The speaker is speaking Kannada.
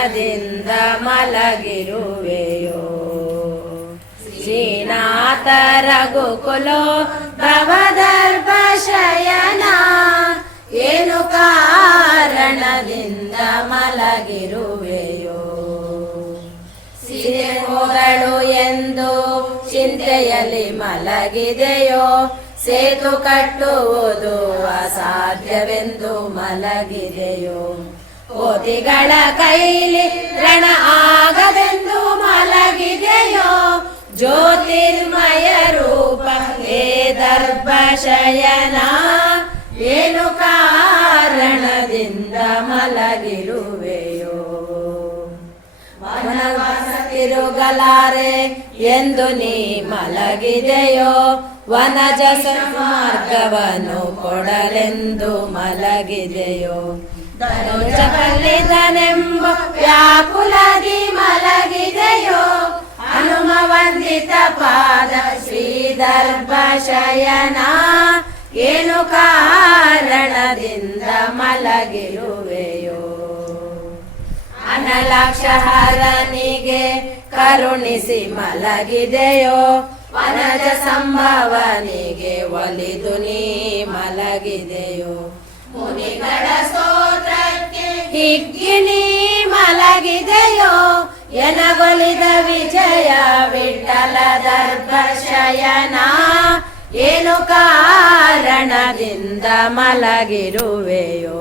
ಕಾರಣದಿಂದ ಮಲಗಿರುವೆಯೋ. ಶ್ರೀನಾಥ ರಘುಕುಲೋ ಭವದರ್ಭ ಶಯನ, ಏನು ಕಾರಣದಿಂದ ಮಲಗಿರುವೆಯೋ. ಸೀರೆ ಹೋದಳು ಎಂದು ಚಿಂತೆಯಲ್ಲಿ ಮಲಗಿದೆಯೋ, ಸೇತು ಕಟ್ಟುವುದು ಅಸಾಧ್ಯವೆಂದು ಮಲಗಿದೆಯೋ. ಕೋತಿಗಳ ಕೈಲಿ ರಣ ಆಗದೆಂದು ಮಲಗಿದೆಯೋ, ಜ್ಯೋತಿರ್ಮಯ ರೂಪ ಹೇ ದರ್ಭ ಶಯನ, ಏನು ಕಾರಣದಿಂದ ಮಲಗಿರುವೆಯೋ. ವನವಾಸ ತಿರುಗಲಾರೆ ಎಂದು ನೀ ಮಲಗಿದೆಯೋ, ವನಜ ಮಾರ್ಗವನ್ನು ಕೊಡಲೆಂದು ಮಲಗಿದೆಯೋ. ಧನುಜ ಕಲ್ಲಿದನೆಂಬ ವ್ಯಾಕುಲದಿ ಮಲಗಿದೆಯೋ, ಹನುಮ ವಂದಿತ ಪಾದ ಶ್ರೀದರ್ಭ ಶಯನ, ಏನು ಕಾರಣದಿಂದ ಮಲಗಿರುವೆಯೋ. ಅನಲಾಕ್ಷಹರನಿಗೆ ಕರುಣಿಸಿ ಮಲಗಿದೆಯೋ, ವನಜ ಸಂಭವನಿಗೆ ಒಲಿದು ನೀ ಮಲಗಿದೆಯೋ. ಮುನಿಗಳ ಸ್ತೋತ್ರಕ್ಕೆ ಹಿಗ್ಗಿ ನೀ ಮಲಗಿದೆಯೋ, ಎನಗೊಲಿದ ವಿಜಯ ವಿಠಲ ದರ್ಭ ಶಯನ, ಏನು ಕಾರಣದಿಂದ ಮಲಗಿರುವೆಯೋ.